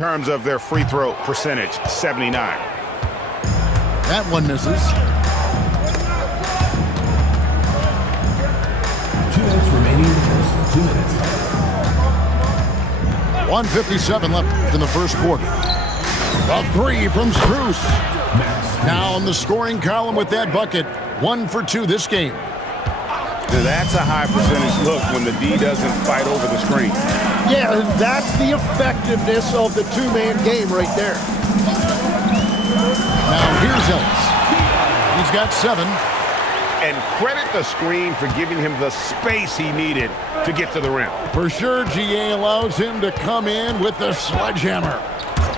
In terms of their free throw percentage, 79. That one misses. 2 minutes remaining in the first. 2 minutes. 1:57 left in the first quarter. A three from Strus. Now in the scoring column with that bucket. 1 for 2 this game. That's a high percentage look when the D doesn't fight over the screen. Yeah, and that's the effectiveness of the two-man game right there. Now here's Ellis. He's got 7. And credit the screen for giving him the space he needed to get to the rim. For sure, GA allows him to come in with the sledgehammer.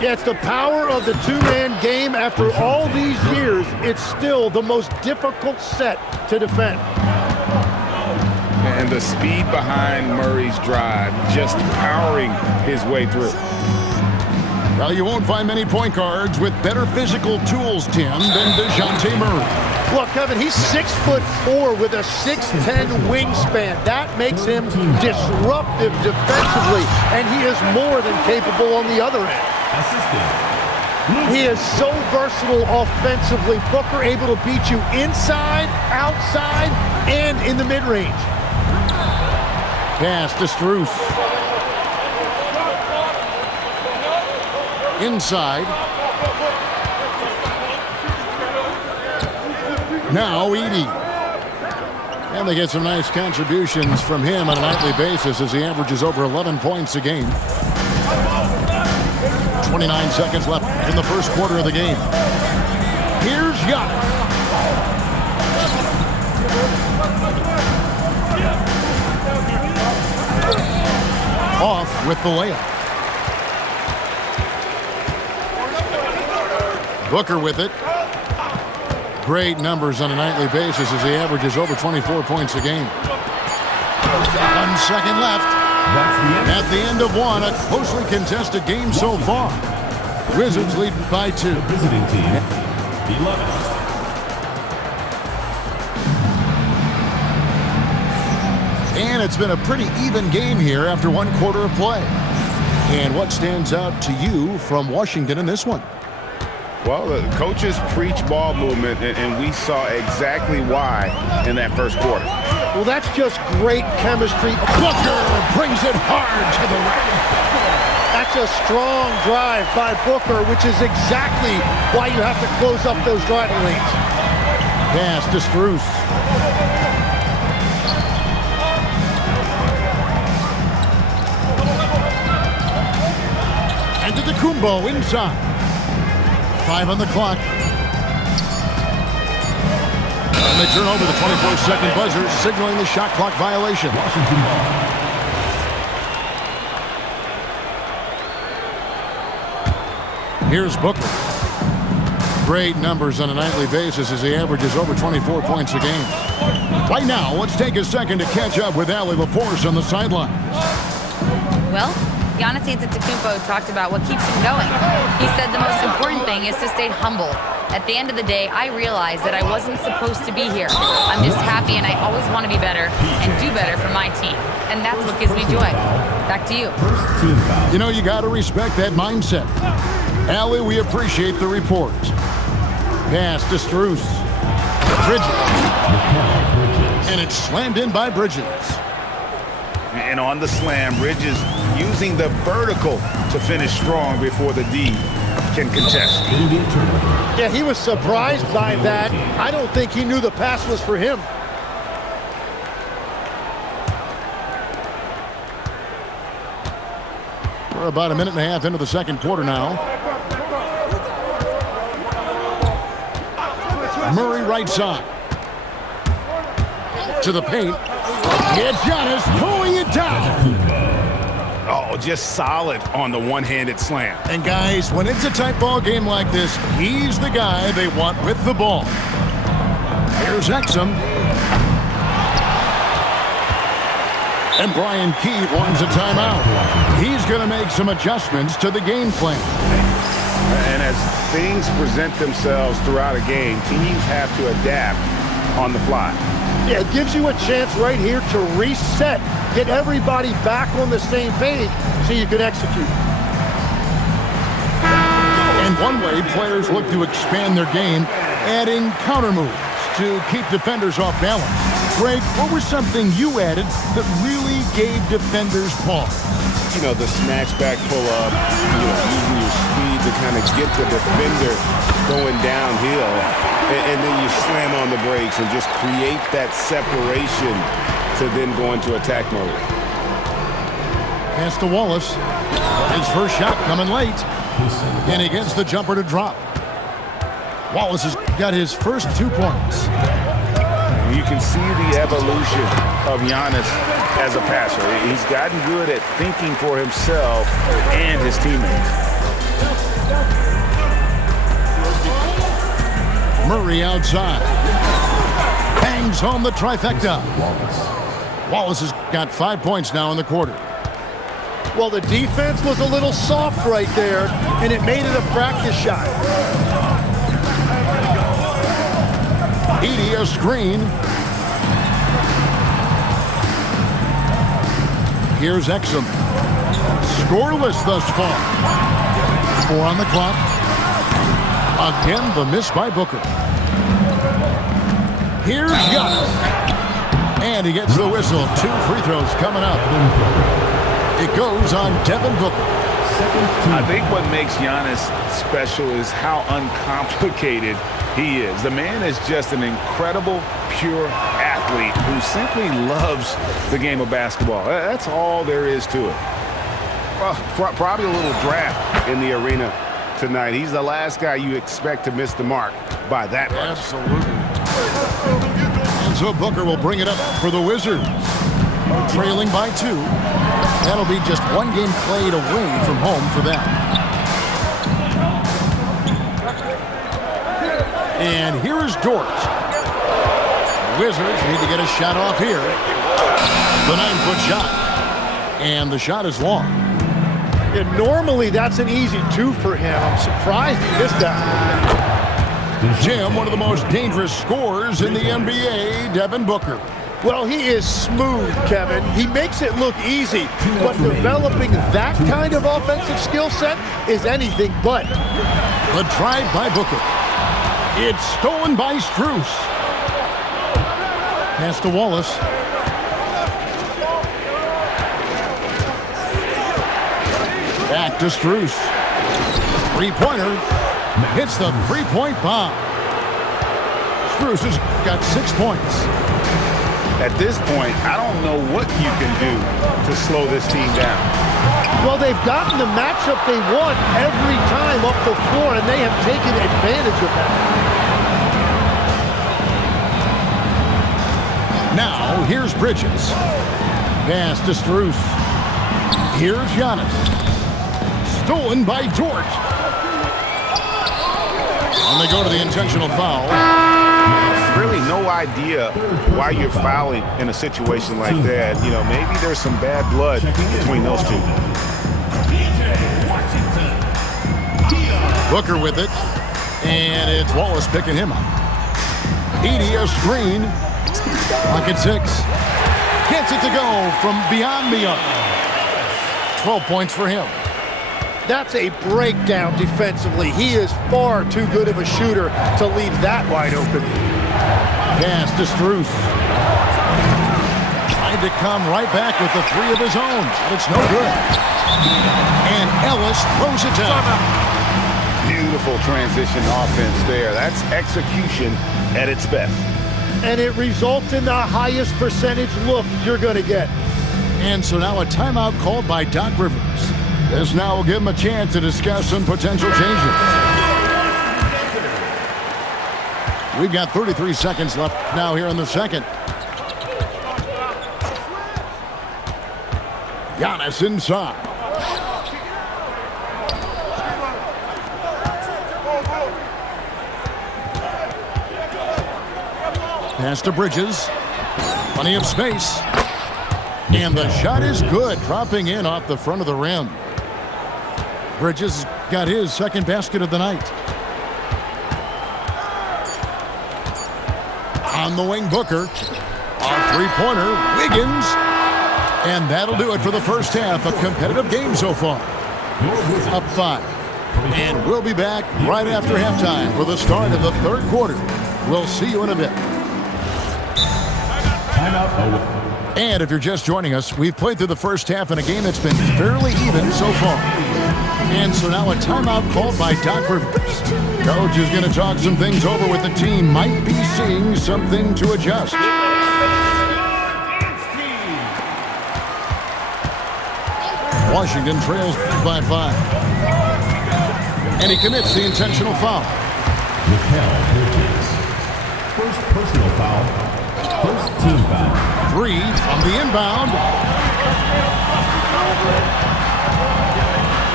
Yeah, it's the power of the two-man game. After all these years, it's still the most difficult set to defend. And the speed behind Murray's drive, just powering his way through. Well, you won't find many point guards with better physical tools, Tim, than DeJounte Murray. Look, Kevin, he's 6'4" with a 6'10" wingspan. That makes him disruptive defensively, and he is more than capable on the other end. He is so versatile offensively. Booker able to beat you inside, outside, and in the mid-range. Pass to Strus. Inside. Now Edey. And they get some nice contributions from him on a nightly basis as he averages over 11 points a game. 29 seconds left in the first quarter of the game. Here's Giannis. Off with the layup. Booker with it. Great numbers on a nightly basis as he averages over 24 points a game. 1 second left. At the end of one, a closely contested game so far. Wizards lead by 2. Visiting team, 11. And it's been a pretty even game here after 1 quarter of play. And what stands out to you from Washington in this one? Well, the coaches preach ball movement, and we saw exactly why in that first quarter. Well, that's just great chemistry. Booker brings it hard to the rim. That's a strong drive by Booker, which is exactly why you have to close up those driving lanes. Pass to Strus. And to the Kumbo inside. 5 on the clock. And they turn over the 24-second buzzer, signaling the shot clock violation. Washington ball. Here's Booker. Great numbers on a nightly basis as he averages over 24 points a game. Right now, let's take a second to catch up with Allie LaForce on the sidelines. Well, Giannis Antetokounmpo talked about what keeps him going. He said the most important thing is to stay humble. At the end of the day, I realized that I wasn't supposed to be here. I'm just happy, and I always want to be better and do better for my team. And that's what gives me joy. Back to you. You know, you got to respect that mindset. Allie, we appreciate the report. Pass to Strus. Bridges. And it's slammed in by Bridges. And on the slam, Bridges using the vertical to finish strong before the D can contest. Yeah, he was surprised by that. I don't think he knew the pass was for him. We're about a minute and a half into the second quarter now. Murray right side. To the paint. And Giannis pulling it down. Oh, just solid on the one-handed slam. And guys, when it's a tight ball game like this, he's the guy they want with the ball. Here's Exum. And Brian Keefe wants a timeout. He's going to make some adjustments to the game plan. And as things present themselves throughout a game, teams have to adapt on the fly. Yeah, it gives you a chance right here to reset, get everybody back on the same page so you can execute. One way players look to expand their game, adding counter moves to keep defenders off balance. Greg, what was something you added that really gave defenders pause? You know, the snatch back pull-up, using your speed to kind of get the defender going downhill, and then you slam on the brakes and just create that separation to then go into attack mode. Pass to Wallace. His first shot coming late, and he gets the jumper to drop. Wallace has got his first 2 points. You can see the evolution of Giannis as a passer. He's gotten good at thinking for himself and his teammates. Murray outside. Bangs home the trifecta. Wallace has got 5 points now in the quarter. Well, the defense was a little soft right there, and it made it a practice shot. Edey a screen. Here's Exum. Scoreless thus far. 4 on the clock. Again, the miss by Booker. Here's Giannis. And he gets the whistle. 2 free throws coming up. It goes on Devin Booker. I think what makes Giannis special is how uncomplicated he is. The man is just an incredible, pure athlete who simply loves the game of basketball. That's all there is to it. Well, probably a little draft in the arena tonight. He's the last guy you expect to miss the mark by that much. Absolutely. And so Booker will bring it up for the Wizards. Trailing by 2. That'll be just 1 game played away from home for them. And here is Dort. The Wizards need to get a shot off here. The 9-foot shot. And the shot is long. And normally that's an easy 2 for him. I'm surprised he missed that. Jim, one of the most dangerous scorers in the NBA, Devin Booker. Well, he is smooth, Kevin. He makes it look easy, but developing that kind of offensive skill set is anything but. The drive by Booker. It's stolen by Strus. Pass to Wallace. Back to Strus. 3-pointer. Hits the 3-point bomb. Strus has got 6 points. At this point, I don't know what you can do to slow this team down. Well, they've gotten the matchup they want every time up the floor, and they have taken advantage of that. Now, here's Bridges. Pass to Strus. Here's Giannis. Stolen by Dort. And they go to the intentional foul. Really no idea why you're fouling in a situation like that. You know, maybe there's some bad blood between those two. Booker with it. And it's Wallace picking him up. Edey a screen. Pocket 6. Gets it to go from beyond the arc. 12 points for him. That's a breakdown defensively. He is far too good of a shooter to leave that wide open. Pass to Strus. Tried to come right back with the 3 of his own, but it's no good. And Ellis throws it down. Beautiful transition offense there. That's execution at its best. And it results in the highest percentage look you're going to get. And so now a timeout called by Doc Rivers. This now will give him a chance to discuss some potential changes. We've got 33 seconds left now here in the second. Giannis inside. Pass to Bridges. Plenty of space. And the shot is good, dropping in off the front of the rim. Bridges got his second basket of the night. On the wing, Booker. A 3-pointer, Wiggins. And that'll do it for the first half. A competitive game so far. Up 5. And we'll be back right after halftime for the start of the third quarter. We'll see you in a bit. Timeout. And if you're just joining us, we've played through the first half in a game that's been fairly even so far. And so now a timeout called by Doc Rivers. Coach is going to talk some things over with the team. Might be seeing something to adjust. Washington trails by 5. And he commits the intentional foul. Mikal Bridges. First personal foul. First team foul. 3 from the inbound.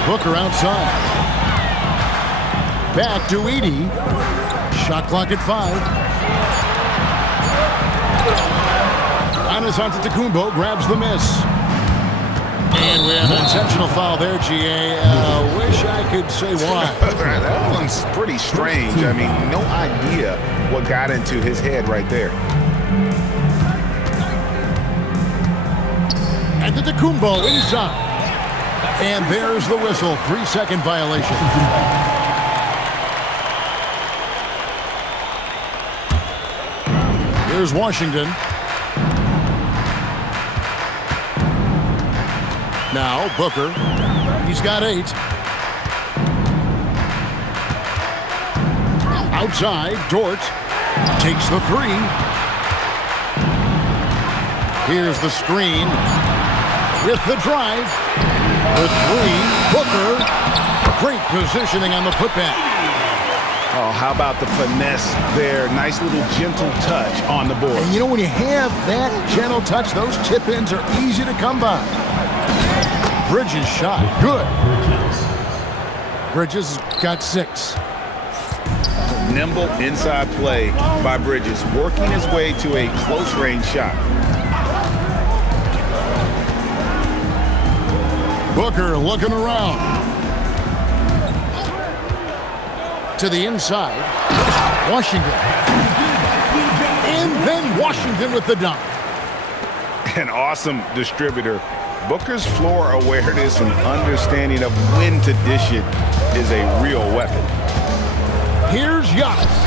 Booker outside. Back to Edey. Shot clock at 5. Giannis Antetokounmpo grabs the miss. And we have an intentional foul there, GA. Wish I could say why. That one's pretty strange. I mean, no idea what got into his head right there. Antetokounmpo inside. And there's the whistle. 3-second violation. Here's Washington. Now Booker. He's got 8. Outside, Dort takes the 3. Here's the screen. With the drive. The 3. Booker. Great positioning on the putback. Oh, how about the finesse there? Nice little gentle touch on the board. And you know, when you have that gentle touch, those chip-ins are easy to come by. Bridges shot. Good. Bridges got 6. Nimble inside play by Bridges, working his way to a close-range shot. Booker looking around. To the inside. Washington. And then Washington with the dunk. An awesome distributor. Booker's floor awareness and understanding of when to dish it is a real weapon. Here's Giannis.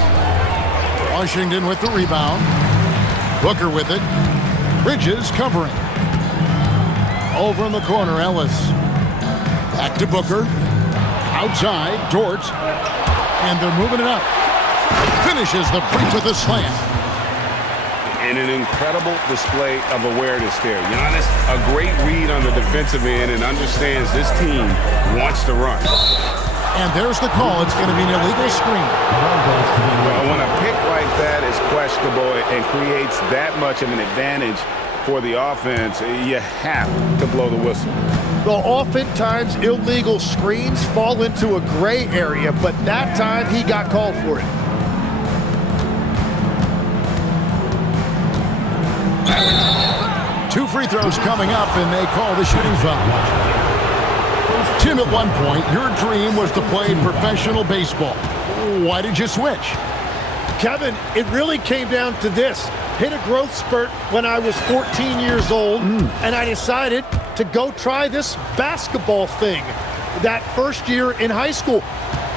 Washington with the rebound. Booker with it. Bridges covering. Over in the corner, Ellis. Back to Booker. Outside, Dort. And they're moving it up. Finishes the break with a slam. And an incredible display of awareness there. Giannis, a great read on the defensive end and understands this team wants to run. And there's the call. It's going to be an illegal screen. Well, when a pick like that is questionable and creates that much of an advantage for the offense, you have to blow the whistle. Well, oftentimes illegal screens fall into a gray area, but that time he got called for it. Two free throws coming up, and they call the shooting foul. Tim, at one point, your dream was to play professional baseball. Why did you switch? Kevin, it really came down to this. Hit a growth spurt when I was 14 years old, and I decided to go try this basketball thing that first year in high school.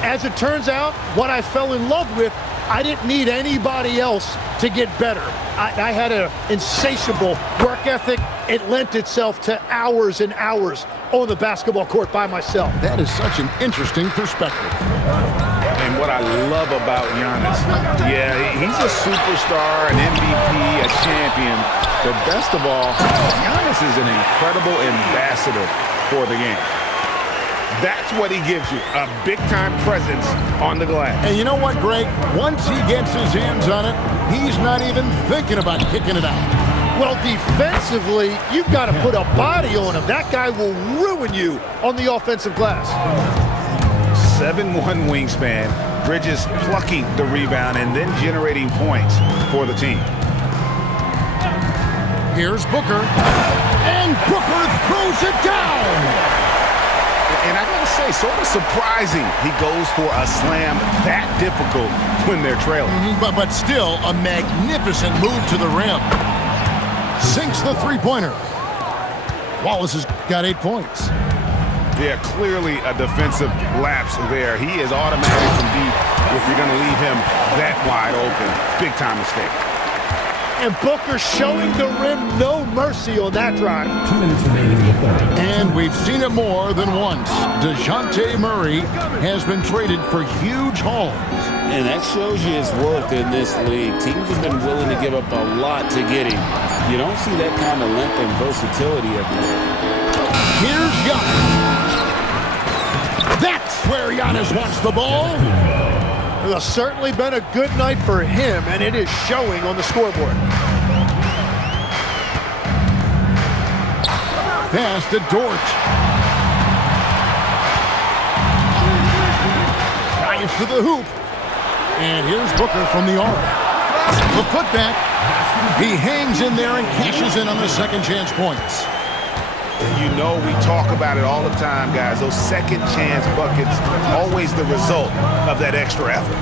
As it turns out, what I fell in love with, I didn't need anybody else to get better. I had an insatiable work ethic. It lent itself to hours and hours on the basketball court by myself. That is such an interesting perspective. And what I love about Giannis, yeah, he's a superstar, an MVP, a champion. But best of all, Giannis is an incredible ambassador for the game. That's what he gives you, a big-time presence on the glass. And you know what, Greg? Once he gets his hands on it, he's not even thinking about kicking it out. Well, defensively, you've got to put a body on him. That guy will ruin you on the offensive glass. 7'1" wingspan, Bridges plucking the rebound and then generating points for the team. Here's Booker. And Booker throws it down. And I gotta say, sort of surprising he goes for a slam that difficult when they're trailing. But still, a magnificent move to the rim. Sinks the three-pointer. Wallace has got 8 points. Yeah, clearly a defensive lapse there. He is automatic from deep if you're going to leave him that wide open. Big-time mistake. And Booker showing the rim no mercy on that drive. 2 minutes remaining in the third. And we've seen it more than once. DeJounte Murray has been traded for huge hauls. And that shows you his worth in this league. Teams have been willing to give up a lot to get him. You don't see that kind of length and versatility everywhere. Here's Giannis. That's where Giannis wants the ball. It has certainly been a good night for him, and it is showing on the scoreboard. Pass to Dort. Drives to the hoop. And here's Booker from the arc. The putback. He hangs in there and cashes in on the second chance points. You know we talk about it all the time, guys. Those second chance buckets, always the result of that extra effort.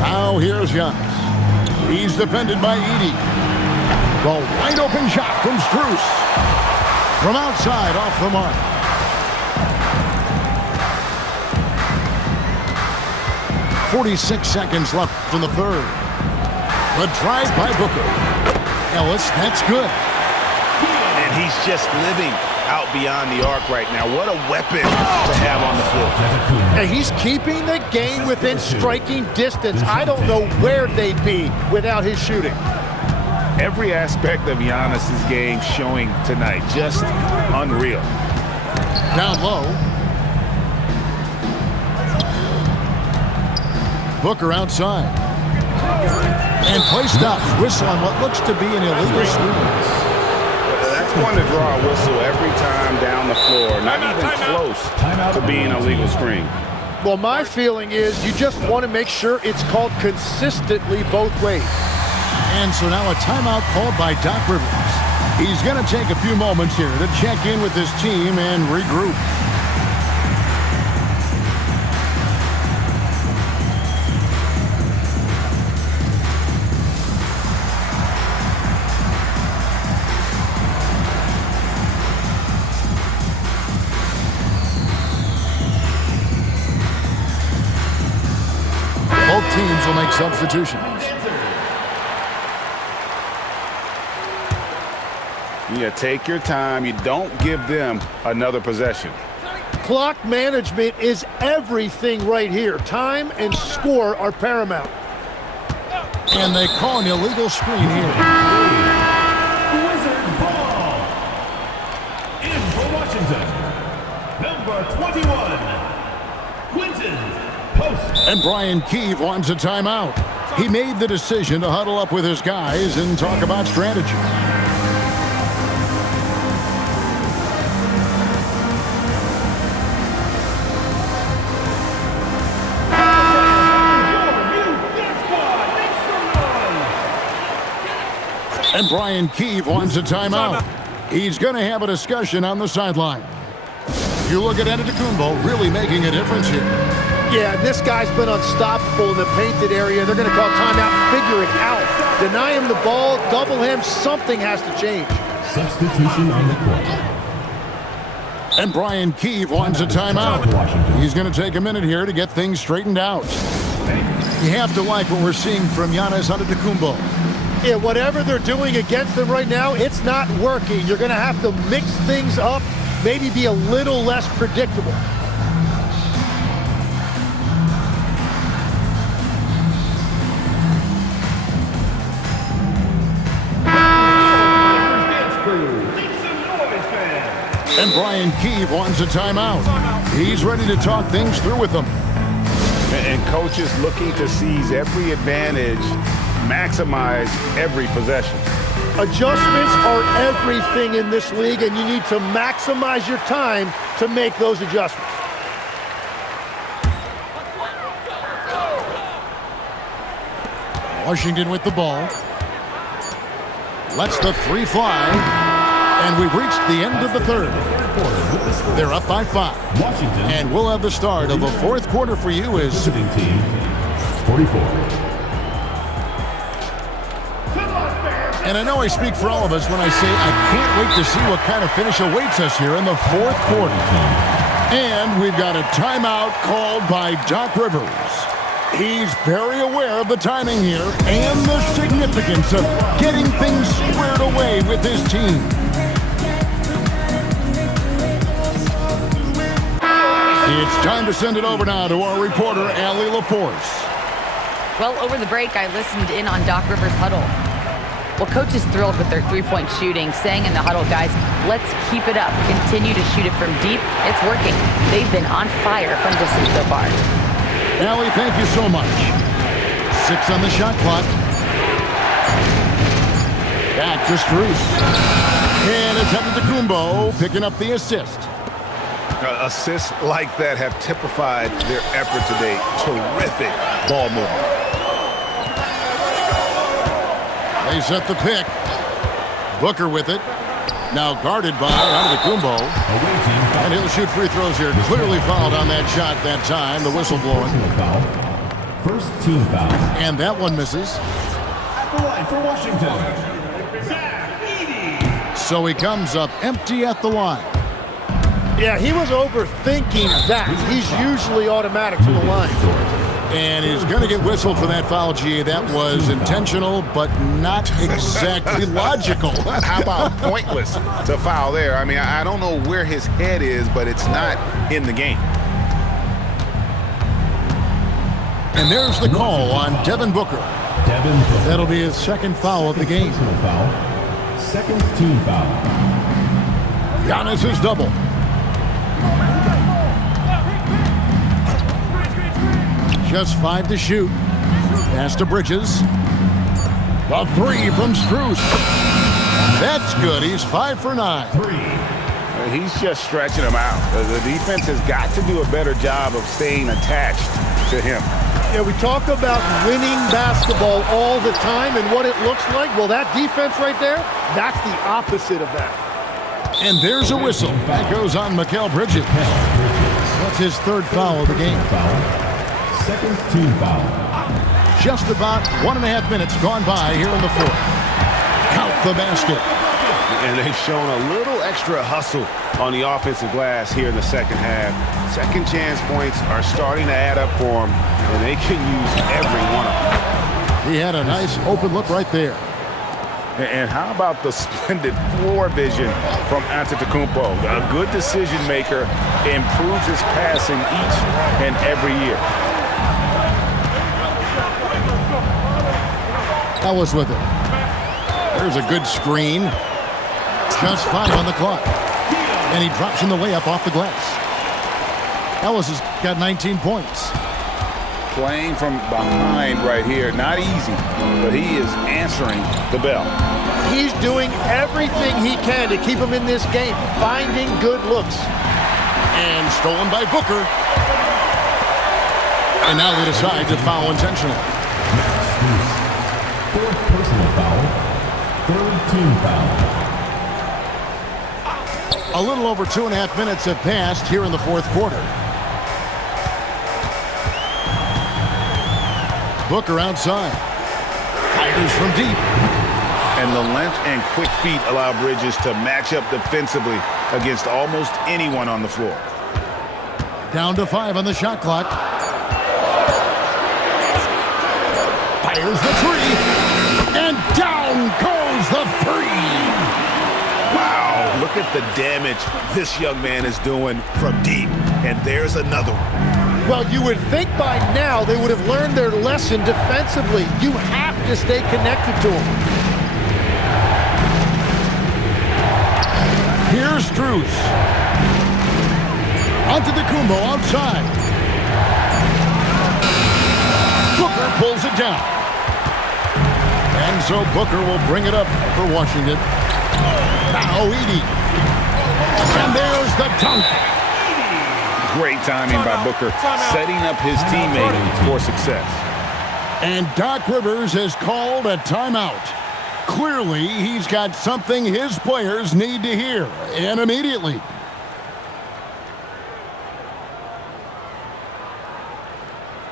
Now here's Giannis. He's defended by Edey. The wide open shot from Strus. From outside off the mark. .46 seconds left in the third. The drive by Booker. Ellis, that's good. And he's just living out beyond the arc right now. What a weapon to have on the floor. And he's keeping the game within striking distance. I don't know where they'd be without his shooting. Every aspect of Giannis's game showing tonight. Just unreal. Down low. Booker outside. And play stops. Whistle on what looks to be an illegal screen. That's going to draw a whistle every time down the floor. Not even close to being a legal screen. Well, my feeling is you just want to make sure it's called consistently both ways. And so now a timeout called by Doc Rivers. He's going to take a few moments here to check in with his team and regroup. Both teams will make substitutions. Yeah, take your time. You don't give them another possession. Clock management is everything right here. Time and score are paramount. And they call an illegal screen here. Wizards ball. In for Washington, number 21, Quentin Post. And Brian Keefe wants a timeout. He made the decision to huddle up with his guys and talk about strategy. And Brian Keefe wants a timeout. He's going to have a discussion on the sideline. You look at Antetokounmpo really making a difference here. Yeah, this guy's been unstoppable in the painted area. They're going to call timeout, figure it out. Deny him the ball, double him, something has to change. Substitution on the court. And Brian Keefe wants a timeout. He's going to take a minute here to get things straightened out. You have to like what we're seeing from Giannis Antetokounmpo. Yeah, whatever they're doing against them right now, it's not working. You're going to have to mix things up, maybe be a little less predictable. And Brian Keefe wants a timeout. He's ready to talk things through with them. And coaches looking to seize every advantage, maximize every possession. Adjustments are everything in this league, and you need to maximize your time to make those adjustments. Washington with the ball. Lets the three fly. And we've reached the end of the third. They're up by 5. Washington. And we'll have the start of the fourth quarter for you as Visiting team, 44. And I know I speak for all of us when I say I can't wait to see what kind of finish awaits us here in the fourth quarter. And we've got a timeout called by Doc Rivers. He's very aware of the timing here and the significance of getting things squared away with his team. It's time to send it over now to our reporter, Allie LaForce. Well, over the break, I listened in on Doc Rivers' huddle. Well, Coach is thrilled with their three-point shooting, saying in the huddle, guys, let's keep it up. Continue to shoot it from deep. It's working. They've been on fire from distance so far. Allie, thank you so much. 6 on the shot clock. Back to Strus. And it's Antetokounmpo picking up the assist. Assists like that have typified their effort today. Terrific ball movement. They set the pick. Booker with it. Now guarded by Antetokounmpo. And he'll shoot free throws here. Clearly fouled on that shot that time. The whistle blowing. First team foul. And that one misses. At the line for Washington, Zach Edey. So he comes up empty at the line. Yeah, he was overthinking that. He's usually automatic from the line. And he's going to get whistled for that foul, G. That was intentional, but not exactly logical. How about pointless to foul there? I mean, I don't know where his head is, but it's not in the game. And there's the call on Devin Booker. That'll be his second foul of the game. Second team foul. Giannis is double. Just 5 to shoot. Pass to Bridges. The 3 from Strus. That's good. He's 5 for 9. He's just stretching him out. The defense has got to do a better job of staying attached to him. Yeah, we talk about winning basketball all the time and what it looks like. Well, that defense right there, that's the opposite of that. And there's a whistle. That goes on Mikal Bridges. That's his third foul of the game. Second team foul. Just about 1.5 minutes gone by here in the fourth. Count the basket. And they've shown a little extra hustle on the offensive glass here in the second half. Second chance points are starting to add up for them, and they can use every one of them. He had a nice open look right there. And how about the splendid floor vision from Antetokounmpo? A good decision maker, improves his passing each and every year. Ellis with it. There's a good screen. Just 5 on the clock. And he drops in the layup off the glass. Ellis has got 19 points. Playing from behind right here. Not easy, but he is answering the bell. He's doing everything he can to keep him in this game, finding good looks. And stolen by Booker. And now they decide to foul intentionally. Fourth personal foul. Third team foul. A little over 2.5 minutes have passed here in the fourth quarter. Booker outside. Fires from deep. And the length and quick feet allow Bridges to match up defensively against almost anyone on the floor. Down to 5 on the shot clock. Fires the 3. And down goes the 3. Wow, look at the damage this young man is doing from deep. And there's another one. Well, you would think by now they would have learned their lesson defensively. You have to stay connected to him. Here's Strus. Antetokounmpo outside. Booker pulls it down. And so Booker will bring it up for Washington. Now Edey. And there's the dunk. Great timing by Booker, setting up his teammate for success. And Doc Rivers has called a timeout. Clearly, he's got something his players need to hear, and immediately.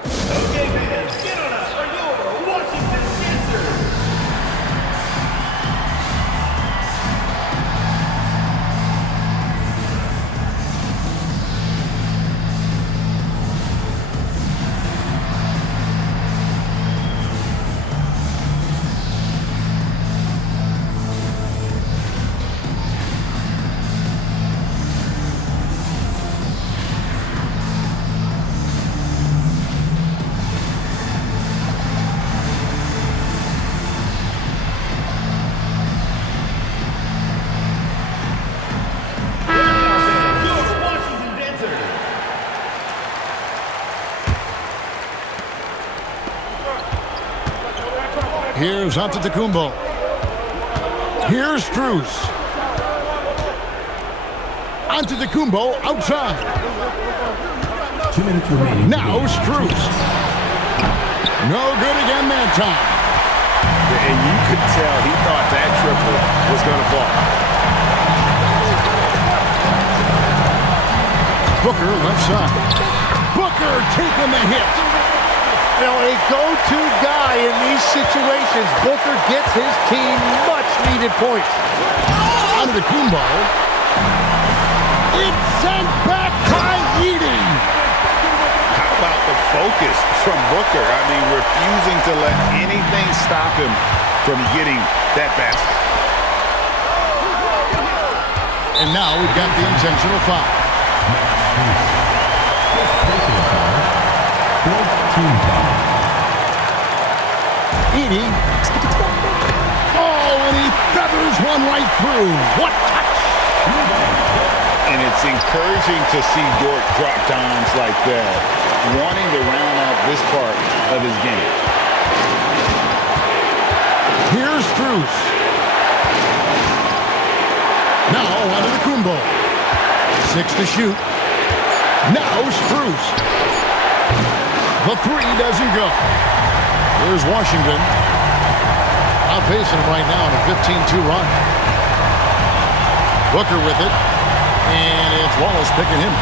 Okay, fans, get on up for your Washington answers. Here's Antetokounmpo. Here's Strus. Antetokounmpo outside. 2 minutes remaining. Now Strus. No good again that time. And you could tell he thought that triple was going to fall. Booker left side. Booker taking the hit. You know, a go-to guy in these situations. Booker gets his team much-needed points. Antetokounmpo. It's sent back by Edey. How about the focus from Booker? I mean, refusing to let anything stop him from getting that basket. And now we've got the intentional foul. Edey. Oh, and he feathers one right through. What touch! And it's encouraging to see Dort drop dimes like that, wanting to round out this part of his game. Here's Strus. Now Antetokounmpo. 6 to shoot. Now Strus. The three doesn't go. Here's Washington. Outpacing him right now in a 15-2 run. Booker with it. And it's Wallace picking him.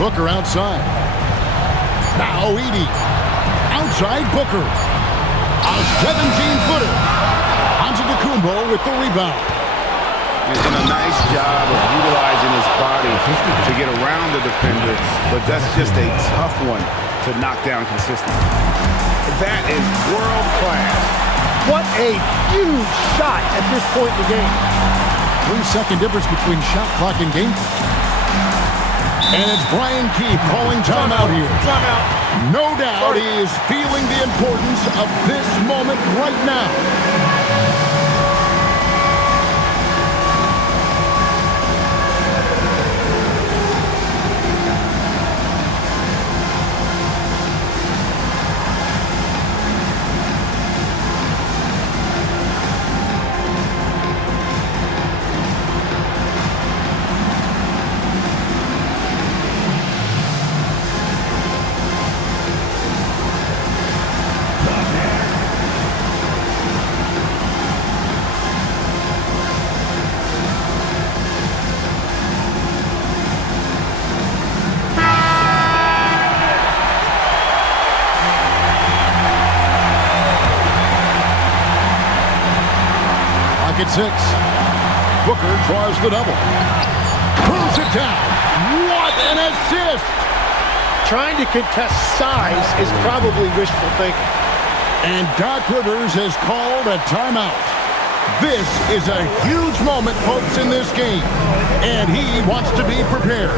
Booker outside. Now Edey. Outside Booker. A 17-footer. Antetokounmpo with the rebound. He's done a nice job of utilizing his body to get around the defender, but that's just a tough one to knock down consistently. That is world class. What a huge shot at this point in the game. 3-second difference between shot clock and game clock. And it's Brian Keefe calling timeout here. Timeout. No doubt he is feeling the importance of this moment right now. At 6. Booker draws the double. Pulls it down. What an assist! Trying to contest size is probably wishful thinking. And Doc Rivers has called a timeout. This is a huge moment, folks, in this game. And he wants to be prepared.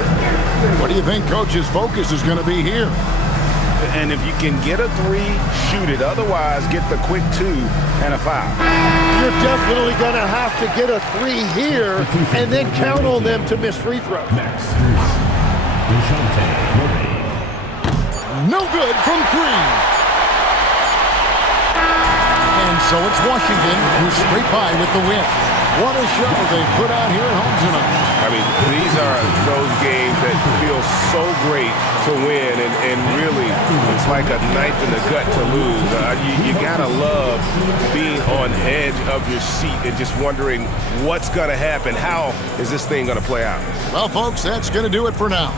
What do you think Coach's focus is going to be here? And if you can get a 3, shoot it. Otherwise, get the quick 2 and a foul. You're definitely going to have to get a 3 here and then count on them to miss free throws. Max Strus. Dejounte Murray. No good from 3. And so it's Washington who's straight by with the win. What a show they put out here at home tonight. I mean, these are those games that feel so great to win, and really, it's like a knife in the gut to lose. You gotta love being on edge of your seat and just wondering what's gonna happen. How is this thing gonna play out? Well, folks, that's gonna do it for now.